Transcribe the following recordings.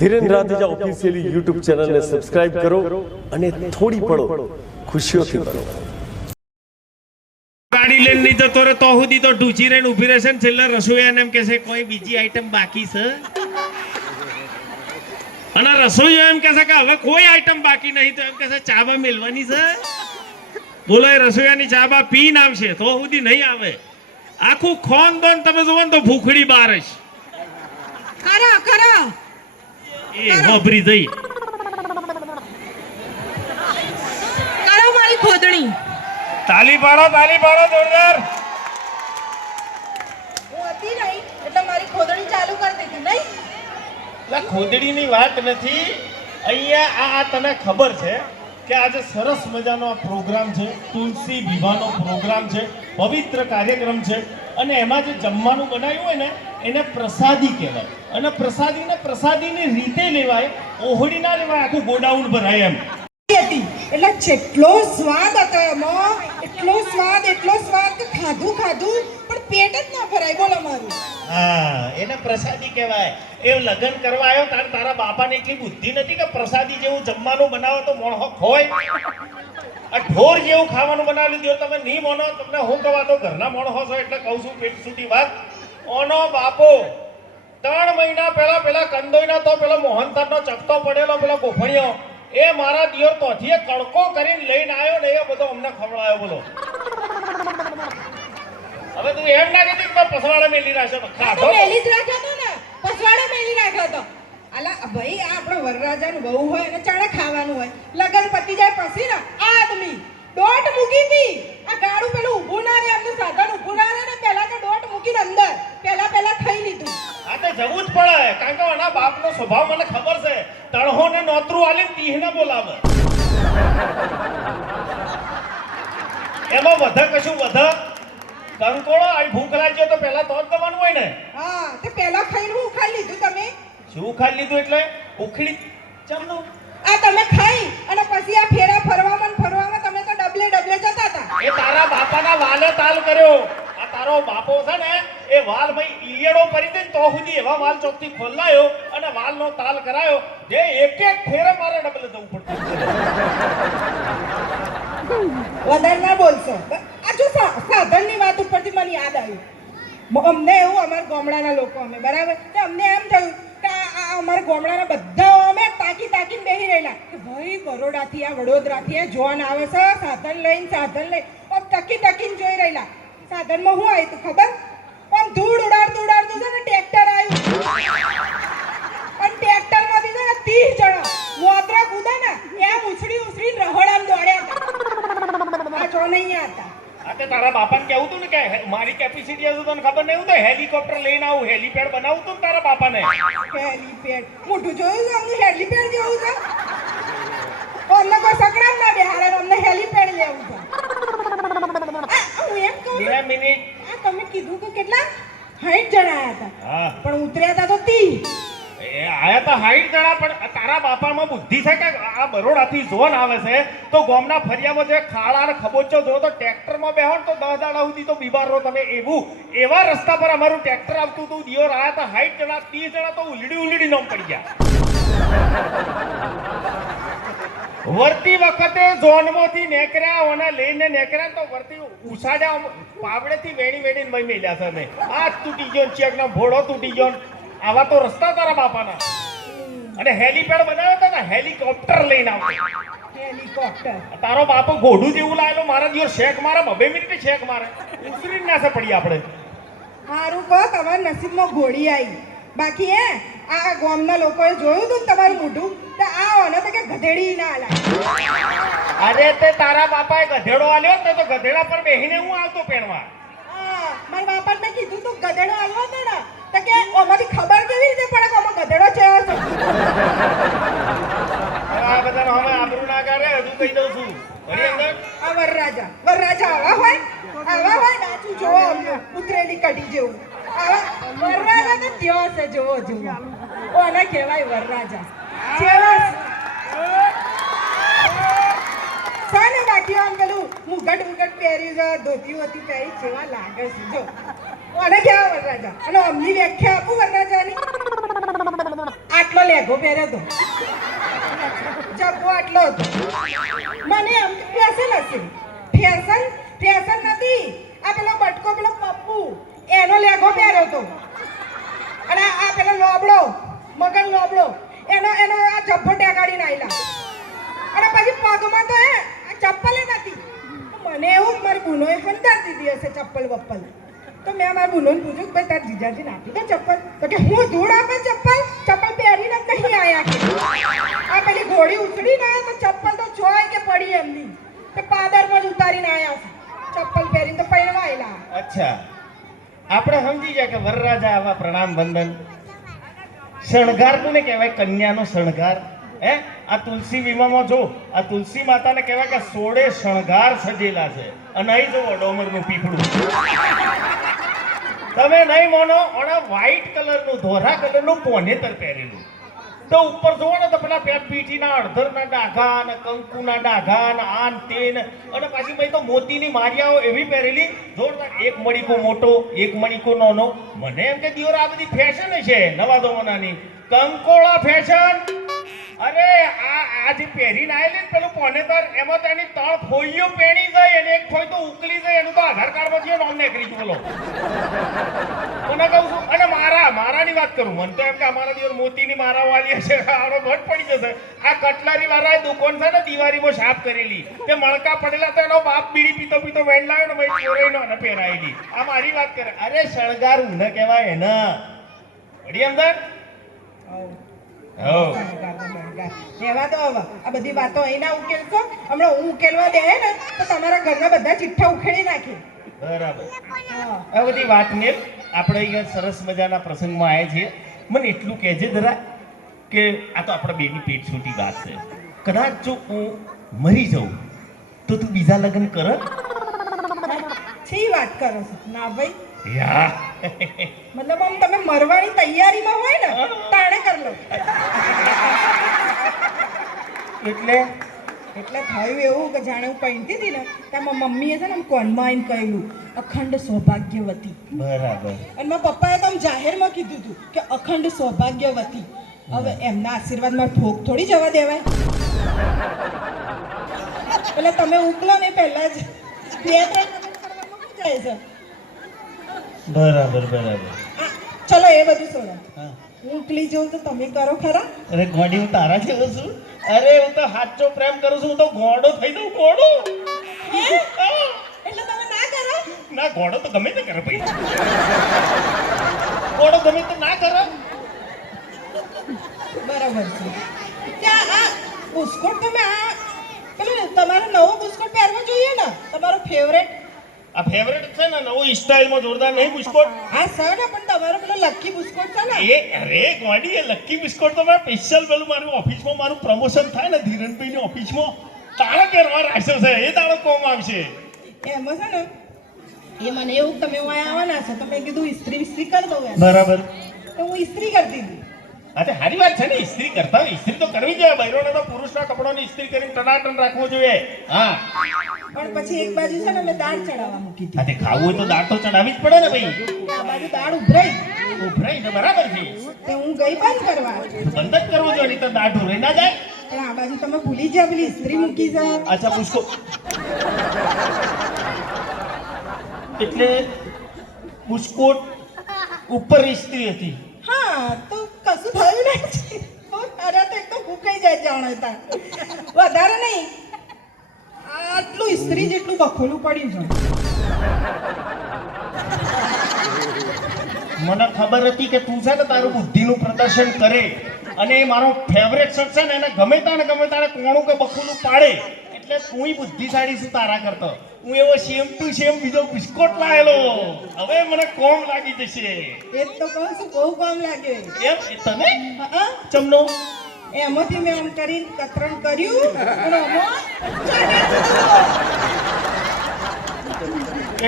Dhirendra રાધેજા officially YouTube ચેનલને subscribe કરો અને થોડી પળો ખુશીઓથી ભરો. ગાડી લઈને નહીં જતો રહે તો સુધી તો ઢૂચી રહીને ઊભી રહેશે ને છેલ્લે રસોઈયાને એમ કહેશે કોઈ બીજી આઈટમ બાકી છે, અને રસોઈયો એમ કહેશે કે હવે કોઈ આઈટમ બાકી નહીં, તો એમ કહેશે ચાબા મેલવાની છે. બોલો એ રસોઈયાની ચાબા પીને આવશે તો સુધી નહીં આવે. આખું ખાનદાન તમે જોવો ને તો ભૂખડી બાર જ. કરો કરો એ હોભરી જઈ કરો મારી ખોદણી. તાલી પાડો જોરદાર. હું હતી નહીં એટલે મારી ખોદણી ચાલુ કરી દીધી નહીં. એટલે ખોદડીની વાત નથી અહીંયા. આ તને ખબર છે કે આજે સરસ મજાનો આ પ્રોગ્રામ છે, તુલસી વિવાહનો પ્રોગ્રામ છે, પવિત્ર કાર્યક્રમ છે, અને એમાં જે જમવાનું બનાવ્યું હોય ને એને પ્રસાદી કહેવાય. અને પ્રસાદીની રીતે લેવાય, ઓહળી ના લેવાય, આખું ગોડાઉન ભરાય એમ હતી એટલે જેટલો સ્વાદ હતો એમાં, એટલો સ્વાદ કે ખાધું પણ પેટ જ ના ભરાય. બોલો મારું. હા, એને પ્રસાદી કહેવાય. એ લગ્ન કરવા આવ્યો તારા બાપાને એટલી બુદ્ધિ નથી કે પ્રસાદી જેવું જમવાનું બનાવો તો મોણો હોય. આ ઢોર જેવું ખાવાનું બનાવી લીધું. તમે નહીં મોનો, તમને હું કહેવા તો ઘરના મોણો છો એટલે કહું છું પેટ સુધી વાત. ઓનો બાપો 3 મહિના પેલા કંદોઈના તો પેલો મોહનથાળનો ચપટો પડેલો પેલો ગોફણિયો એ મારા દિયોર તોથી કડકો કરીને લઈને આવ્યો ને એ બધો અમને ખવડાયો. બોલો હવે તું એમ ના કીધું કે પસવાડે મેલી રાખ્યો તો ખાધો મેલી જ રાખ્યો તો ને, પસવાડે મેલી રાખ્યો તો. અલા ભાઈ આ આપણો વરરાજાનું બહુ હોય અને ચાણે ખાવાનું હોય. લગન પતી જાય પછી ને આદમી દોટ મૂકી હતી. આ ગાડું પેલું ઊભું ના રહે, એમનું સાધન ઊભું ના રહે ને પહેલા તો દોટ મૂકીને અંદર પહેલા ખાઈ લીધું. આ તો જવું જ પડે, કારણ કે એના બાપનો સ્વભાવ મને ખબર છે. તણહોને નોતરું આલે તીહને બોલાવે. એમાં વધે કશું વધે કંકોળો આ ભૂખ લાગ્યો તો પહેલા તો જ દવાનું હોય ને. હા, તે પહેલા ખાઈને હું ખાઈ લીધું. તમે શું ખાઈ લીધું એટલે ઉખડી ચમનું આ તમે ખાઈ અને પછી આ ફેરા ફરવામાં તમે તો ડબલે જતા હતા. એ તારા બાપાના વાલે તાલ કર્યો. આ તારો બાપો છે ને એ વાલ ભાઈ ઈયળો પડી દે તો સુધી એવા વાલ ચોકથી ખોલાયો અને વાલનો તાલ કરાયો જે એક ફેરે મારે ડબલે જવું પડતું. વધારે ના બોલશો. આ જો સાધનની વાત ઉપરથી મને યાદ આવ્યું. અમને એવું, અમારા ગામડાના લોકો અમે બરાબર, તો અમને એમ થયું કે આ અમારા ગામડાના બધા અમે તાકીને બેસી રહેલા કે ભાઈ બરોડાથી આ વડોદરાથી આ જોન આવે છે સાધન લઈને આમ તાકીને જોઈ રહેલા. સાધનમાં શું આવ્યું તું ખબર? આમ ધૂળ ઉડાડતું છે ને ટ્રેક્ટર આવ્યું અને ટ્રેક્ટરમાંથી છે ને 30 જણા મોતરા કૂદે ને એમ ઉછળીને રહોડામાં દોડ્યા હતા. આ જો નહીં હતા. આ તે તારા બાપાને કેવું તું ને કે મારી કેપેસિટી હશે તને ખબર નહીં, તો હેલિકોપ્ટર લઈને આવું, હેલિપેડ બનાવું તું તારા બાપાને. હેલિપેડ મોટું જોયું છે અમને? હેલિપેડ જેવું છે. અમને કોઈ સકડામ ના બેહાડે, અમને હેલિપેડ લેવું છે. હું એમ કહું 2 મિનિટ. આ તમે કીધું કે કેટલા 60 જણા આયા હતા. હા, પણ ઉતર્યા હતા તો 30. એ આયા તો 60 જણા. પણ તારા બાપામાં બુદ્ધિ છે કે આ બરોડાથી ઝોન આવે છે તો ગામના ફરિયામાં જે ખાડા અને ખબોચો જો તો ટ્રેક્ટરમાં બેહો તો 10 દાડા સુધી તો બીમાર રહો તમે. એવા રસ્તા પર અમારું ટ્રેક્ટર આવતું હતું. દિયોર આયા હતા 60 જણા, 30 જણા તો ઉલડી નોમ પડી ગયા. વર્તી વખતે ઝોનમાંથી નેકર્યા ઓને લઈને નેકર્યા તો વર્તી ઉસાડ્યા પાવડેથી વેણીને મય મેલ્યા છે અમે. આ તૂટી ગયો, ચેકનો ભોળો તૂટી ગયો. આવા તો રસ્તા તારા બાપાના. અને હેલિપેડ બનાવ્યો હતો ને, હેલિકોપ્ટર લઈને આવતો. હેલિકોપ્ટર તારો બાપો ઘોડું જેવું લાયેલો મારા દિવસ શેક મારે, 2 મિનિટે શેક મારે, ઉતરીને નાસે પડી આપણે. સારું કહો તમારા નસીબમાં ઘોડી આવી. બાકી આ ગામના લોકોએ જોયું હતું તમારું મોઢું તો આ ઓને તો કે ગધેડી ના આલા. અરે તે તારા બાપાએ ગધેડો આલ્યો તો ગધેડા પર બેહીને હું આવતો પેણવા. હા, મારા બાપાને મેં કીધું તું ગધેડો આલ્યો હતો ને તો કે ઓમાંથી ખબર કેવી રીતે પડે કે ઓમાં ગધેડો છે? આ બધાનો હવે આબરૂ ના કરે, હજુ કહી દઉં છું. ઘડી અંદર આ વરરાજા આવા હોય નાચું જોવો અમને ઉતરેલી કઢી જેવું. આવા વરરાજા તો ત્યો છે, જોવો ઓને કહેવાય વરરાજા. જેવા સાને બાકી આમ પેલું મુગટ પહેર્યું છે, ધોતી પહેરી જેવા લાગે છે. જો ઓને કહેવાય વરરાજા. અને અમની વ્યાખ્યા આપું વરરાજાની. આટલો લેઘો પહેર્યો હતો જબ્બો આટલો હતો મને આમ ફેશન હશે ફેશન નથી આ પેલો બટકો પેલો પપ્પુ એનો લેઘો પહેર્યો હતો અને આ પેલો લોબડો મગન લોબડો એનો આ જબ્બો ટેકાડીને આયલા અને પછી પગમાં તો આ ચપ્પલે નથી મને એવું મારી બુનોએ હંતાડી દીધી હશે ચપ્પલ બપ્પલ તો મેં મારા બુનોને પૂછ્યું કે ભાઈ તાર જીજાજીને આપી દે ચપ્પલ તો કે હું ધૂળ આપે ચપ્પલ પહેરીને જ નહીં આયા કે આ પેલી ઘોડી ઉછળી ને તો ચપ્પલ તો જોઈ કે પડી એમની કે પાદરમાં જ ઉતારીને આયા છે ચપ્પલ પહેરીને તો પહેરવા આયલા અચ્છા આપણે સમજી જાય કે વરરાજા આવા પ્રણામ બંધન શણગાર કોને કહેવાય કન્યાનો શણગાર હે આ તુલસી વિવાહમાં જો આ તુલસી માતાને કહેવાય કે 16 શણગાર સજેલા છે અને અહીં જો ડોમરનું પીપળું તમે નહીં માનો ઓણા વ્હાઈટ કલરનું ધોરા કલરનું પોનેતર પહેરેલું તો ઉપર જોવો ને તો પેલા પેટ પીઠીના અડધરના ડાઘા ને કંકુના ડાઘા ને આન તેન અને પાછી ભાઈ તો મોતીની મારિયાઓ એવી પહેરેલી જોરદાર એક મણીકો મોટો એક મણીકો નાનો મને એમ કે દિયોર આ બધી ફેશન છે નવા જમાનાની કંકોળા ફેશન અરે આ જે પહેરીને આવેલી ને પેલું પોનેતર એમાં તેની 3 ફોઈઓ પહેરી જાય અને એક ફોઈ તો ઉકલી જાય એનું તો આધાર કાર્ડ માં નામ નીકળી ગયું બોલો કોને કહું છું અને મારાની વાત કરું મને તો એમ કે અમારા દિવસ મોતીની મારા વાળી હશે આનો ભટ પડી જશે આ કટલારી વાળા દુકાન છે ને દિવાળીમાં સાફ કરેલી તે મણકા પડેલા તો એનો બાપ બીડી પીતો વેણ લાવ્યો ને ભાઈ ચોરાઈ નો અને પહેરાયેલી આ મારી વાત કરે અરે શણગાર ઊંઘ કહેવાય એના પડી અંદર એવા તો આ બધી વાતો અહીં ના ઉકેલશો હમણાં હું ઉકેલવા દે ને તો તમારા ઘરના બધા ચિઠ્ઠા ઉખેડી નાખે બરાબર આ બધી વાત ને આપણે અહીંયા સરસ મજાના પ્રસંગમાં આવ્યા છીએ મને એટલું કહેજે જરા કે આ તો આપણા બેની પેટ છૂટી વાત છે કદાચ જો હું મરી જાઉં તો તું બીજા લગ્ન કર શી વાત કરો છો ના ભાઈ યા મતલબ આમ તમે મરવાની તૈયારીમાં હોય ને તાણે કર લો એટલે થયું એવું કે જાણે હું પહેરતી હતી ને ત્યાં મારી મમ્મીએ છે ને આમ કોનમાં આવીને કહેલું અખંડ સૌભાગ્યવતી બરાબર અને મારા પપ્પાએ તો આમ જાહેરમાં કીધું હતું કે અખંડ સૌભાગ્યવતી હવે એમના આશીર્વાદ માં ભોગ થોડી જવા દેવાય એટલે તમે ઉકલો ને પહેલા જ 2-3 જાય છે બરાબર ચલો એ બધું છોડો હું ઉકલી જઉં તો તમે કરો ખરા અરે ગોડી હું તારા જેવો છું અરે હું તો સાચો પ્રેમ કરું છું હું તો ગોડો થઈ દઉં ગોડો એટલે તમે ના કરો ના ગોડો તો ગમે તે કરે ભાઈ ગોડો ગમે તે ના કરે બરાબર છે ત્યાં આ બુસ્કોટ તમે આ પેલું તમારો નવો બુસ્કોટ પહેરવો જોઈએ ને તમારો ફેવરેટ આ ફેવરેટ છે ને નવો સ્ટાઇલમાં જોરદાર નહીં બિસ્કોટ હા સર ને પણ તમારો પેલો લકી બિસ્કોટ છે ને એ અરે ગોડી એ લકી બિસ્કોટ તો મારે સ્પેશિયલ પેલું મારું ઓફિસમાં મારું પ્રમોશન થાય ને ધીરણભાઈની ઓફિસમાં તાળો પહેરવા રાખ્યો છે એ તાળો કોમ આવશે એમાં છે ને એ મને એવું તમે અહીંયા આવવાના છો તો મેં કીધું ઇસ્ત્રી વિસ્ત્રી કરી દઉં બરાબર તો હું ઇસ્ત્રી કરતી હતી અરે સારી વાત છે ને ઇસ્ત્રી કરતા હોય ઇસ્ત્રી તો કરવી જોઈએ બૈરોને તો પુરુષના કપડાની ઇસ્ત્રી કરીને ટનાટન રાખવું જોઈએ હા પણ પછી એક બાજુ છે ને મેં દાળ ચડાવવા મૂકી હતી આ ખાવું હોય તો દાળ તો ચડાવવી જ પડે ને ભાઈ આ બાજુ દાળ ઉભરાઈ ને બરાબર છે તો હું ગઈ બંધ કરવા બંધ જ કરવું જોઈએ નહીં તો દાળ ઢોરાઈ ના જાય પણ આ બાજુ તમે ભૂલી જાવ પેલી ઇસ્ત્રી મૂકી જાવ અચ્છા પૂછકો એટલે બુસ્કોટ ઉપર ઇસ્ત્રી હતી હા તો કશું થયું નહીં અરે તો એકદમ ભૂખાઈ જાય જાણતા વધારે નહીં આટલું ઇસ્ત્રી જેટલું બખોલું પડ્યું છે મને ખબર હતી કે તું છે ને તારું બુદ્ધિનું પ્રદર્શન કરે અને એ મારો ફેવરેટ શર્ટ છે ને એને ગમે તાણે કોણું કે બખોલું પાડે એટલે તું બુદ્ધિશાળી છું તારા કરતો હું એવો સેમ ટુ સેમ બીજો બિસ્કોટ લાયેલો હવે મને કોમ લાગી જશે એ તો કહું છું બહુ કામ લાગે એમ તને હા ચમનો એમાંથી મેં આમ કરીને કતરણ કર્યું અને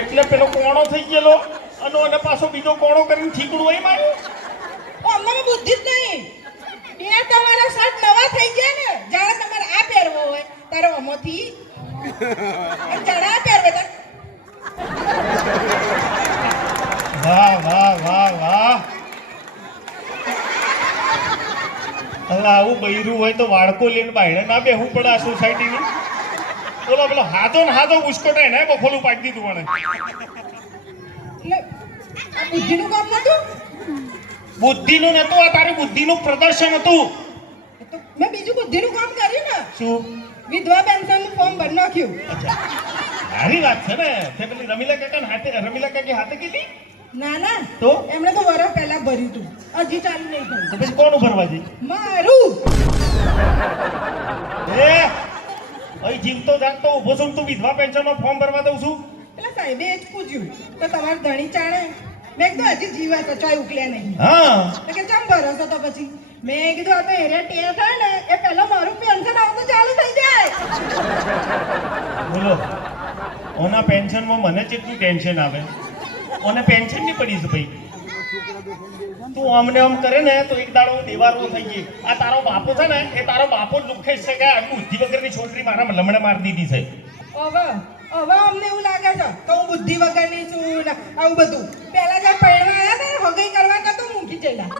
એટલે પેલો કોણો થઈ ગયેલો અને પાછો બીજો કોણો કરીને ઠીકડું હોય મારું અમને બુદ્ધિ જ નહીં બે તમારા શર્ટ નવા થઈ ગયા ને જાણે તમારે આ પહેરવો હોય તારો અમોથી ચડા પહેરવે વાહ વાહ વાહ વાહ હવે આવું બૈરું હોય તો વાળકો લઈને બાયણે ના બેહવું પડે આ સોસાયટીની. બોલો પેલો હાથો ને હાથો ઉશ્કોટાય ને બખોલું પાડી દીધું મને. એટલે આ બુદ્ધિનું કામ નતું? બુદ્ધિનું નતું, આ તારી બુદ્ધિનું પ્રદર્શન હતું. એ તો મેં બીજું બુદ્ધિનું કામ કર્યું ને. શું? વિધવા પેન્શનનું ફોર્મ ભરી નાખ્યું. સારી વાત છે ને. તે પેલી રમીલા કાકી હાથે કીધી? ના ના, તો એમણે તો વરસ પહેલા ભર્યું હતું, હજી ચાલુ નહીં તો થયું. પછી કોનું ભરવા જઈ? મારું. અહીં જીવતો જાગતો ઊભો છું ને તું વિધવા પેન્શનનો ફોર્મ ભરવા દઉં છું? પેલા સાહેબે એ જ પૂછ્યું તો તમારે ધણી ચાણે. મેં કીધું હજી જીવા તો ચોય ઉકલે નહીં. હા. તો કે ચમ ભરોસો તો પછી મેં કીધું આ તો એરિયા ટેર થાય ને એ પહેલા મારું પેન્શન આવતું ચાલુ થઈ જાય. બોલો, ઓના પેન્શનમાં મને કેટલું ટેન્શન આવે. ઓને પેન્શન નહીં પડી છે ભાઈ. તું અમને આમ કરે ને તો એક દાડો દેવારો થઈ ગઈ. આ તારો બાપો છે ને, એ તારો બાપો જ દુઃખે છે કે આ બુદ્ધિ વગરની છોકરી મારા લમણે મારી દીધી છે. હવે અમને એવું લાગે છે તો હું બુદ્ધિ વગરની છું ને આવું બધું. પહેલા જે પૈણવા આવ્યા ને હગઈ કરવા કરતો મૂકી ચેલા.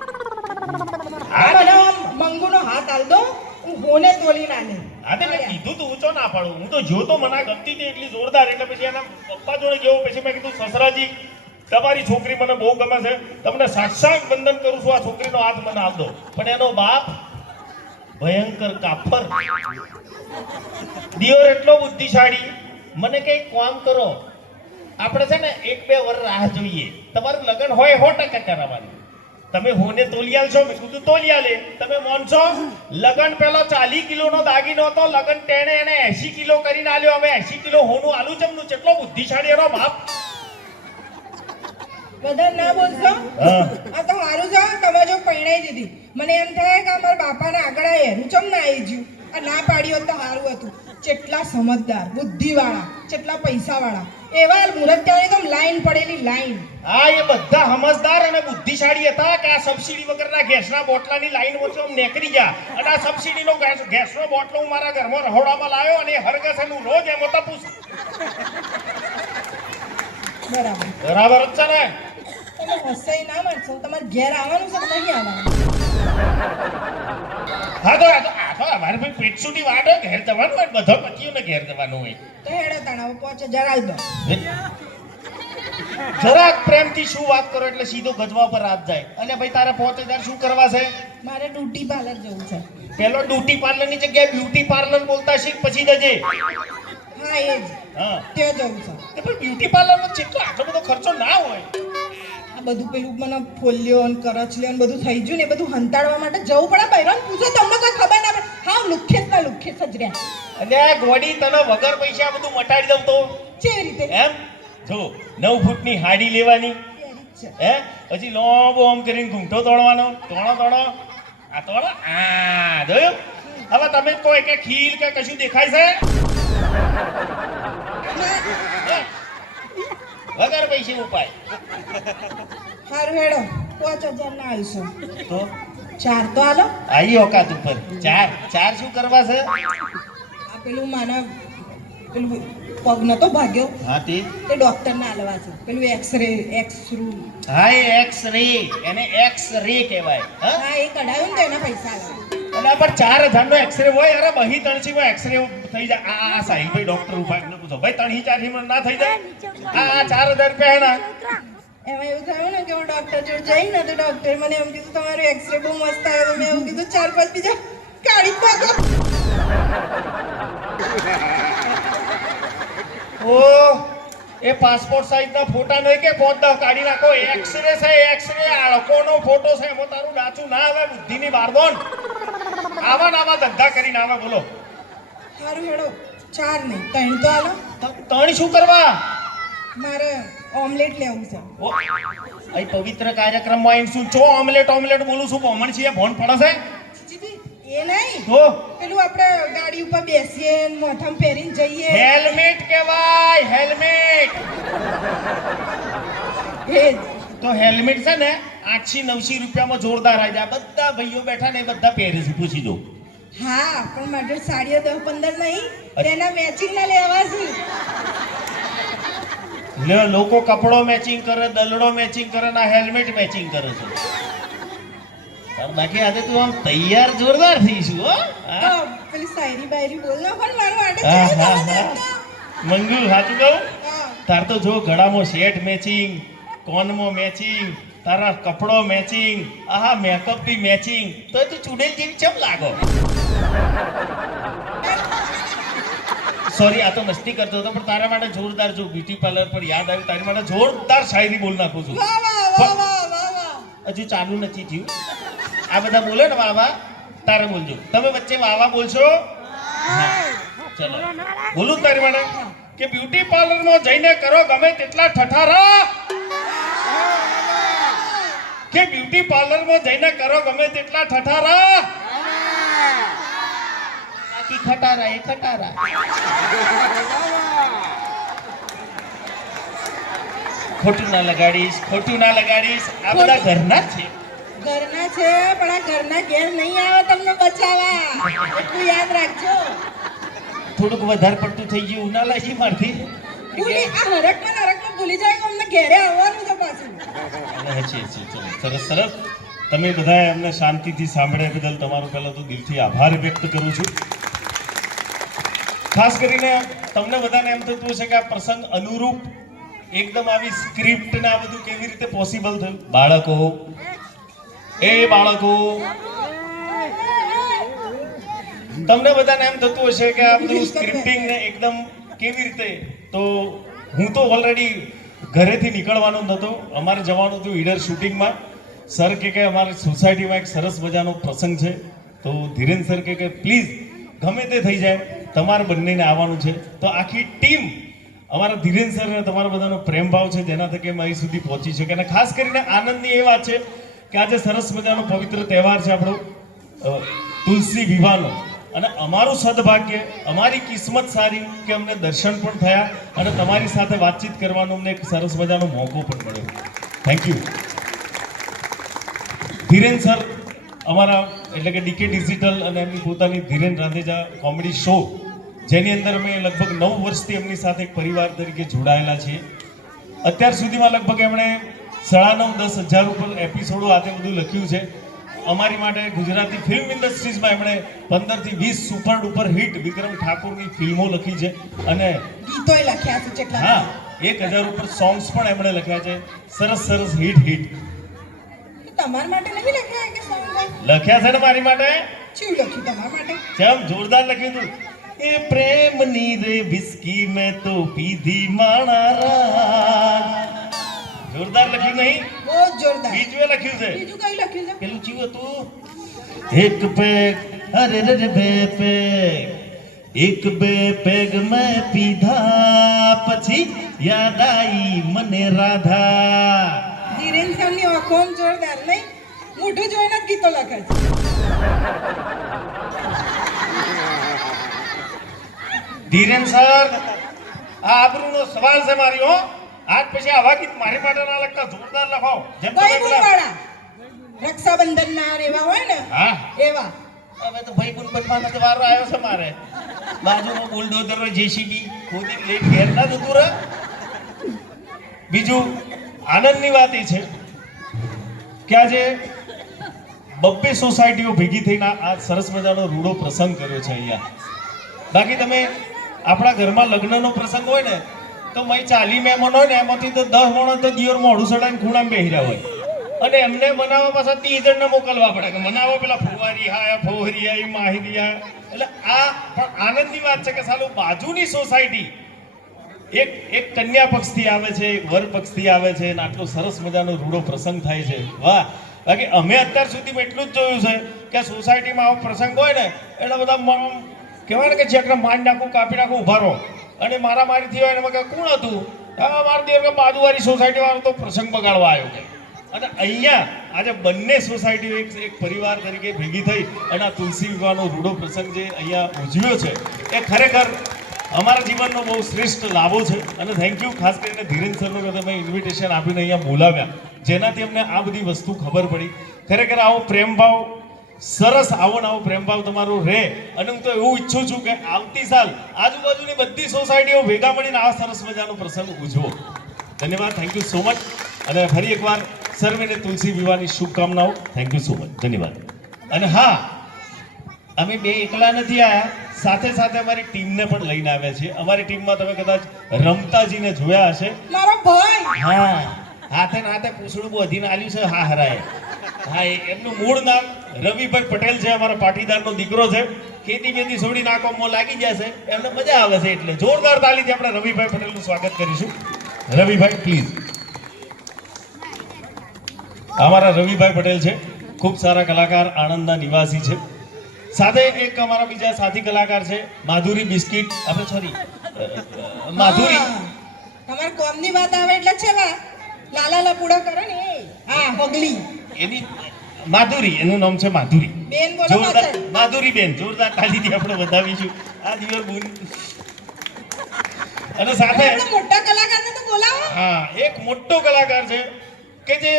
મને આમ મંગુનો હાથ આલ દો, હું હોને તોલી ના લે. હા તે મેં કીધું તું ઊંચો ના પાડું. હું તો જો તો મને ગમતી હતી એટલી જોરદાર, એટલે પછી એના પપ્પા જોડે ગયો. પછી મેં કીધું સસરાજી તમારી છોકરી મને બહુ ગમે છે, તમને સાક્ષાત વંદન કરું છું, આ છોકરીનો હાથ મને આપ દો. પણ એનો બાપ ભયંકર કાફર, દિયોર એટલો બુદ્ધિશાળી. મને કઈ કામ કરો, આપણે છે ને 1-2 વર્ષ રાહ જોઈએ. તમારું લગ્ન હોય 100% કરાવવાનું. તમે હોને તોલિયાલ છો, મેં કીધું તોલિયા લે. તમે મોનશો લગ્ન પેલો 40 કિલોનો દાગીનો હતો, લગ્ન તેણે એને 80 કિલો કરીને આલ્યો. હવે 80 કિલો હોનું આલુ ચમનું. કેટલો બુદ્ધિશાળી એનો બાપ. બધા ના બોલશો. આ તો મારું છે, તમે જો પૈણાઈ દીધી. મને એમ થાય કે અમારા બાપાના આગળ હેરું ચમ ના આવી ગયું. આ ના પાડી હોત તો સારું હતું. કેટલા સમજદાર, બુદ્ધિવાળા, કેટલા પૈસાવાળા, એવા મુરત્યાની તો લાઈન પડેલી લાઈન. હા, એ બધા સમજદાર અને બુદ્ધિશાળી હતા કે આ સબસિડી વગરના ગેસના બોટલાની લાઈન વચ્ચે નીકળી ગયા. અને આ સબસિડીનો ગેસનો બોટલો હું મારા ઘરમાં રહોડામાં લાવ્યો અને હરગસ હું રોજ એમ તપું. બરાબર બરાબર જ છે ને. તમે હસાઈ ના માનશો. તમારે ઘેર આવવાનું છે કે નહીં આવવાનું? હા તો આ તો અમારે ભાઈ પેટસુટી વાટ હોય, ઘેર જવાનું હોય, બધો પતિઓને ઘેર જવાનું હોય. તો હેડો તણાવ 5000 આલ દો. જરાક પ્રેમથી શું વાત કરો એટલે સીધો ગજવા પર હાથ જાય. અને ભાઈ તારે 5000 શું કરવા છે? મારે બ્યુટી પાર્લર જવું છે. પેલો ડ્યુટી પાર્લરની જગ્યાએ બ્યુટી પાર્લર બોલતા શીખ, પછી જજે. હા એ જ. હા ત્યાં જવું છે. તો પણ બ્યુટી પાર્લરમાં કેટલો આટલો બધો ખર્ચો ના હોય. આ બધું પેલું મને ફોલ્યો ને કરચલ્યો ને બધું થઈ ગયું ને, એ બધું હંતાડવા માટે જવું પડે. બૈરાન પૂછો, તમને કોઈ ખબર ના પડે. હા લુખ્ખેસ જ રહ્યા. અને આ ગોડી તને વગર પૈસા આ બધું મટાડી દઉં તો કેવી રીતે? એમ જો 9 ફૂટની હાડી લેવાની, હે પછી લોબો આમ કરીને ઘૂંટો તોડવાનો, તોડો આ તોડો આ જોયું. હવે તમે જ કહો કે ખીલ કે કશું દેખાય છે? વગર પૈસે ઉપાય. હારું હેડો 5000 ના આવીશું તો 4 તો આલો. આઈ ઓકાત ઉપર ચાર શું કરવા છે? આ પેલું માનવ પેલું પગ નતો ભાગ્યો, હા તે ડોક્ટર ના આલવા છે. પેલું એક્સરે હા એ એક્સ-રે, એને એક્સ-રે કહેવાય. હા એ કઢાયું ને તો એના પૈસા આલે. એટલે પણ 4000 નો એક્સરે હોય. અરે બહી તણસી માં એક્સરે થઈ જાય. આ સાહિલભાઈ ડોક્ટર ઉભા એમને પૂછો, ભાઈ 3-4 માં ના થઈ જાય? આ 4000 રૂપિયા હેના. એમાં એવું થયું ને કે હું ડોક્ટર જોડે જઈ ને તો ડોક્ટર મને એમ કીધું તમારું એક્સરે બહુ મસ્ત આવ્યો. તો મેં એવું કીધું 4-5 બીજા કાઢી નાખો. ઓ એ પાસપોર્ટ સાઈઝ ના ફોટા નહીં કે 5-10 કાઢી નાખો. એક્સરે છે, એક્સરે આળકોનો ફોટો છે. એમાં તારું ડાચું ના આવે. બુદ્ધિની બારદોન આવા નાવા ધંધા કરીને આવે. બોલો સારું હેડો 4 નહીં 3 તો આલો. ત્રણ શું કરવા? મારે ઓમલેટ લેવું છે. અહીં પવિત્ર કાર્યક્રમમાં આવીને શું ચો ઓમલેટ બોલું છું? ભમણ છે ભોન પડે છે એ નહીં, તો પેલું આપણે ગાડી ઉપર બેસીએ ને મોઢામાં પહેરીને જઈએ. હેલ્મેટ કહેવાય, હેલ્મેટ. એ જ. તો હેલ્મેટ છે ને 800-900 રૂપિયામાં જોરદાર આવી જાય. બધા ભાઈઓ બેઠા ને એ બધા પહેરે છે, પૂછી જો. હા પણ મારે સાડીઓ 10-15 નહીં, તેના મેચિંગ ના લેવા છે. લોકો કપડો મેચિંગ કરે, દલડો મેચિંગ કરે, ના હેલ્મેટ મેચિંગ કરે છે. બાકી આજે તું આમ તૈયાર જોરદાર થઈશું હો તો પેલી શાયરી બાયરી બોલ નાખો ને મારા માટે હા, ચાલો હા, તમે હા. તો. મંગુ સાચું કહું હા. તાર તો જો ગળામાં શેઠ મેચિંગ, કોનમાં મેચિંગ, તારા કપડો મેચિંગ, આહા મેકઅપ બી મેચિંગ, તો તું ચૂડેલ જેવી ચમ લાગો. સોરી, આ તો મસ્તી કરતો હતો, પણ તારા માટે જોરદાર જો બ્યુટી પાર્લર પર યાદ આવ્યું, તારી માટે જોરદાર શાયરી બોલ નાખું છું. વાહ વાહ વાહ વાહ વાહ વાહ. હજુ ચાલુ નથી થયું. આ બધા બોલે ને વાહ વાહ, તારે બોલજો. તમે વચ્ચે વાહ વાહ બોલશો? હા. ચલો બોલું ને તારી માટે કે બ્યુટી પાર્લરમાં જઈને કરો ગમે તેટલા ઠઠારા, કે બ્યુટી પાર્લરમાં જઈને કરો ગમે તેટલા ઠઠારા, બાકી ખટારા એ ખટારા. ખોટું ના લગાડીશ, ખોટું ના લગાડીશ. આ બધા ઘરના જ છે. ઘરના છે પણ આ ઘરના ઘેર નહીં આવે તમને બચાવવા, એટલું યાદ રાખજો. થોડુંક વધારે પડતું થઈ ગયું ના લાગી મારથી. ભૂલી આ હરકમાં ભૂલી જાય તો અમને ઘેરે આવવાનું છે પાછું. ચલો સરસ સરસ. તમે બધાએ અમને શાંતિથી સાંભળ્યા બદલ તમારો પહેલા તો દિલથી આભાર વ્યક્ત કરું છું. ખાસ કરીને તમને બધાને એમ થતું હશે કે આ પ્રસંગ અનુરૂપ એકદમ આવી સ્ક્રિપ્ટ ને આ બધું કેવી રીતે પોસિબલ થયું. બાળકો, તમને બધાને એમ થતું હશે કે આ બધું સ્ક્રિપ્ટિંગ ને એકદમ કેવી રીતે. તો હું તો ઓલરેડી ઘરેથી નીકળવાનો જ નહોતો. અમારે જવાનું હતું ઈડર શૂટિંગમાં. સર કે અમારી સોસાયટીમાં એક સરસ મજાનો પ્રસંગ છે, તો ધીરેન સર કે પ્લીઝ ગમે તે થઈ જાય તમારે બંનેને આવવાનું છે. તો આખી ટીમ અમારા ધીરેન સર અને તમારા બધાનો પ્રેમ ભાવ છે જેના થકી અમે અહીં સુધી પહોંચી શકે. અને ખાસ કરીને આનંદની એ વાત છે કે આજે સરસ મજાનો પવિત્ર તહેવાર છે આપણો તુલસી વિવાહનો. અને અમારું સદભાગ્ય, અમારી કિસ્મત સારી કે અમને દર્શન પણ થયા અને તમારી સાથે વાતચીત કરવાનો અમને એક સરસ મજાનો મોકો પણ મળ્યો. Thank you. ધીરેન સર અમારા એટલે કે ડીકે ડિજિટલ અને એમની પોતાની ધીરેન રાંધેજા કોમેડી શો, જેની અંદર અમે લગભગ 9 વર્ષથી એમની સાથે એક પરિવાર તરીકે જોડાયેલા છીએ. અત્યાર સુધીમાં લગભગ એમણે 9.5-10 હજાર ઉપર એપિસોડો આતે બધું લખ્યું છે. અમારી માટે ગુજરાતી ફિલ્મ ઇન્ડસ્ટ્રીઝમાં એમણે 15 થી 20 સુપર ડુપર હિટ વિક્રમ ઠાકોરની ફિલ્મો લખી છે. અને ગીતોય લખ્યા છે કેટલા. હા, 1000 ઉપર સોંગ્સ પણ એમણે લખ્યા છે. સરસ સરસ હિટ. તમારા માટે નહીં લખ્યા કે સોંગ લખ્યા છે ને મારી માટે. શું લખ્યું તમારા માટે? જેમ જોરદાર લખ્યું હતું. એ પ્રેમની રે વિસ્કી મેં તો પીધી માણા. જોરદાર લખ્યું નહીં? બહુ જોરદાર. બીજું લખ્યું છે. બીજું કઈ લખ્યું છે? પેલું ચીવું હતું. એક પેગ અરે રે બે પેગ, એક બે પેગ મેં પીધા પછી યાદ આવી મને રાધા. ધીરેન સરની આંખોમ જોરદાર નહીં? મોઢું જોઈને જ ગીતો લખે છે. ધીરેન સર, આ આબરૂનો સવાલ છે મારી હો. આજ પછી આવા ગીત મારી માટે ના લખતા, જોરદાર લખો. જેમ તમે ભાઈ વાળા રક્ષાબંધન ના એવા હોય ને હા, એવા. હવે તો ભાઈ બુન બનવાનો તો વારો આવ્યો છે મારે. બાજુમાં બુલડોઝર હોય, જેસીબી ખોદી લેટ ઘેર ના જતું રહે. બીજું આનંદની વાત એ છે કે આજે 2 સોસાયટીઓ ભેગી થઈને આ સરસ મજાનો રૂડો પ્રસંગ કર્યો છે અહીંયા. બાકી તમે આપણા ઘરમાં લગ્નનો પ્રસંગ હોય ને તો મય 40 મહેમાન હોય ને એમાંથી તો 10 માણસ તો દિયોર મોઢું સડાઈને ખૂણામાં બેહી રહ્યા હોય અને એમને બનાવવા પાછા 30 જણને મોકલવા પડે કે બનાવો પેલા ફુવારી હા ફોહરી આઈ માહિરી આ. એટલે આ પણ આનંદની વાત છે કે સાલું બાજુની સોસાયટી એક કન્યા પક્ષથી આવે છે, એક વર પક્ષથી આવે છે અને આટલો સરસ મજાનો રૂડો પ્રસંગ થાય છે. વાહ. બાકી અમે અત્યાર સુધીમાં એટલું જ જોયું છે કે સોસાયટીમાં આવો પ્રસંગ હોય ને એટલે બધા કહેવાય ને કે ચેકને માંડ નાખું, કાપી નાખું, ઉભા રહો. અને મારા મારીથી હોય એમાં કે કોણ હતું? મારા દેર કે બાજુવાળી સોસાયટી વાળો તો પ્રસંગ બગાડવા આવ્યો કે. અને અહીંયા આજે બંને સોસાયટીઓ એક પરિવાર તરીકે ભેગી થઈ અને આ તુલસી વિવાહનો રૂડો પ્રસંગ જે અહીંયા ઉજવ્યો છે એ ખરેખર અમારા જીવનનો બહુ શ્રેષ્ઠ લાભો છે. અને થેન્ક યુ ખાસ કરીને ધીરેન સરનો કે તમે ઇન્વિટેશન આપીને અહીંયા બોલાવ્યા, જેનાથી અમને આ બધી વસ્તુ ખબર પડી. ખરેખર આવો પ્રેમભાવ સરસ, આવો ને આવો પ્રેમભાવ તમારો રહે. અને હું તો એવું ઈચ્છું છું કે આવતી સાલ આજુબાજુની બધી સોસાયટીઓ ભેગા મળીને આ સરસ મજાનો પ્રસંગ ઉજવો. ધન્યવાદ, થેન્ક યુ સો મચ. અને ફરી એકવાર સર્વેને તુલસી વિવાહની શુભકામનાઓ. થેન્ક યુ સો મચ, ધન્યવાદ. અને હા, અમે બે એકલા નથી આયા, સાથે સાથે અમારી ટીમને પણ લઈને આવ્યા છીએ. અમારી ટીમમાં તમે કદાચ રમતાજીને જોયા હશે. મારો ભાઈ હા, હાથે ને હાથે પૂછડું બોધીને આલ્યું છે. હા હરાય. હા, એમનું મૂળ નામ રવિભાઈ પટેલ છે. અમારા પાટીદારનો દીકરો છે. ખેતી બેતી છોડીને આ કામમાં લાગી જશે, એમને મજા આવે છે. એટલે જોરદાર તાલીથી આપણે રવિભાઈ પટેલનું સ્વાગત કરીશું. રવિભાઈ પ્લીઝ. અમારા રવિભાઈ પટેલ છે, ખૂબ સારા કલાકાર, આણંદના નિવાસી છે. સાથે એક અમારા બીજા સાથી કલાકાર છે માધુરી બિસ્કિટ. આપણે સોરી માધુરી. તમારા કોમની વાત આવે એટલે છે વા લાલા લપુડા કરે ને એ. હા, હગલી એની માધુરી, એનું નામ છે માધુરી. બેન બોલો જોરદાર પાછળ. માધુરી બેન, જોરદાર તાલીથી આપણે વધાવીશું આ દિવસ બોલ. અને સાથે આપણે મોટા કલાકારને તો બોલાવો. હા, એક મોટો કલાકાર છે કે જે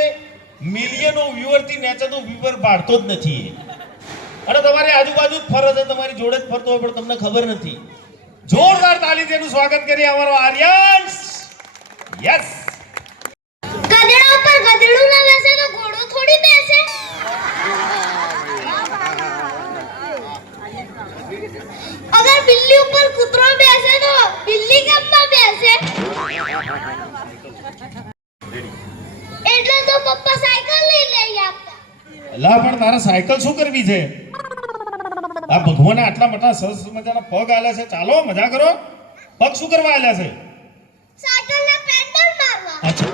મિલિયનો વ્યુઅરથી નેચે તો વ્યુઅર બાળતો જ નથી. અને તમારી આજુબાજુ જ ફરે છે, તમારી જોડે જ ફરતો હોય પણ તમને ખબર નથી. જોરદાર તાલીથી એનું સ્વાગત કરીએ અમારો આર્યન્સ. યસ. ગધેડા ઉપર ગધેડું ના બેસે તો ઘોડો થોડી બેસે. અગર બિલ્લી ઉપર કૂતરો બેસે તો બિલ્લી કેમ ના બેસે? એટલે તો પપ્પા સાયકલ લઈ આપતા. લા, પણ તારે સાયકલ શું કરવી છે? આ ભગવાને આટલા મોટા સરસ મજાના પગ આલ્યા છે, ચાલો મજા કરો. પગ શું કરવા આલ્યા છે? સાયકલના પેડલ મારવા. અચ્છા,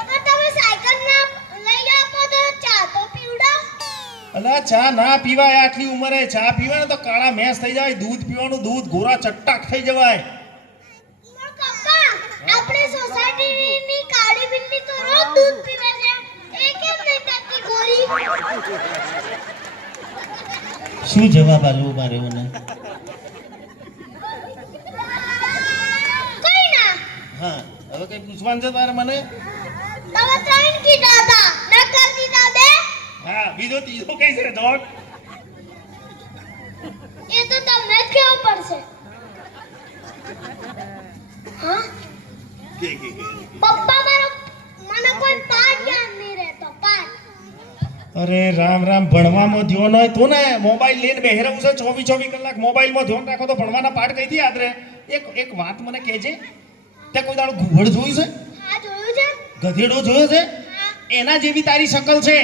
અગર તમે સાયકલ ના લઈ આપો તો ચા તો પીવડાવ. અલા ચા ના પીવાય આટલી ઉંમરે. ચા પીવાય ને તો કાળા મેસ થઈ જાય. દૂધ પીવાનું, દૂધ ગોરા ચટ્ટાક થઈ જવાય. પણ પપ્પા, આપણે સોસાયટીની કાળી બિલ્લી તો રોજ દૂધ પીવે છે. એ કેમ નહીં થતી ગોરી? શું જવાબ આલવો મારે મને? કઈ ના. હા, હવે કઈ પૂછવાનું છે તારે મને? તમે ત્રણ કીધા હતા, મેં કરી દીધા બે. હા, બીજો ત્રીજો કઈ છે જવાબ? એ તો તમને જ કહેવું પડશે. હા, પપ્પા મને કોઈ પાઠ યાદ નહીં રહેતો. પાઠ અરે રામ રામ, ભણવામાં ધ્યાન હોય તો ને. મોબાઈલ લઈને બેહી રહું છે 24 કલાક. મોબાઈલમાં ધ્યાન રાખો તો ભણવાના પાઠ કઈથી યાદ રહે? એક વાત મને કહેજે, તે કોઈ દાડો ઘુવડ જોયું છે? હા જોયું છે. ગધેડો જોયો છે? એના જેવી તારી શકલ છે.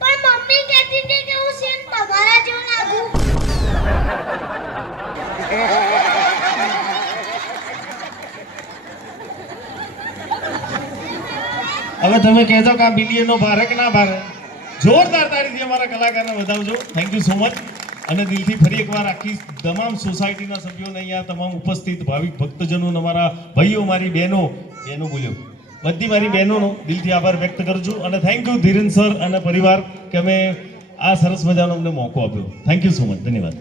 પણ મમ્મી કહેતી હતી કે હું સેમ તમારા જેવો લાગુ. હવે તમે કહેજો કે આ બિલિયનો ભારે કે ના ભારે? જોરદાર તારીથી અમારા કલાકારને વધાવજો. Thank you so much. અને દિલથી ફરી એકવાર આખી તમામ સોસાયટીના સભ્યોને, અહીંયા તમામ ઉપસ્થિત ભાવિક ભક્તજનો, અમારા ભાઈઓ, મારી બહેનો બોલ્યો, બધી મારી બહેનોનો દિલથી આભાર વ્યક્ત કરું છું. અને થેન્ક યુ ધીરેન સર અને પરિવાર કે અમે આ સરસ મજાનો અમને મોકો આપ્યો. થેન્ક યુ સો મચ, ધન્યવાદ.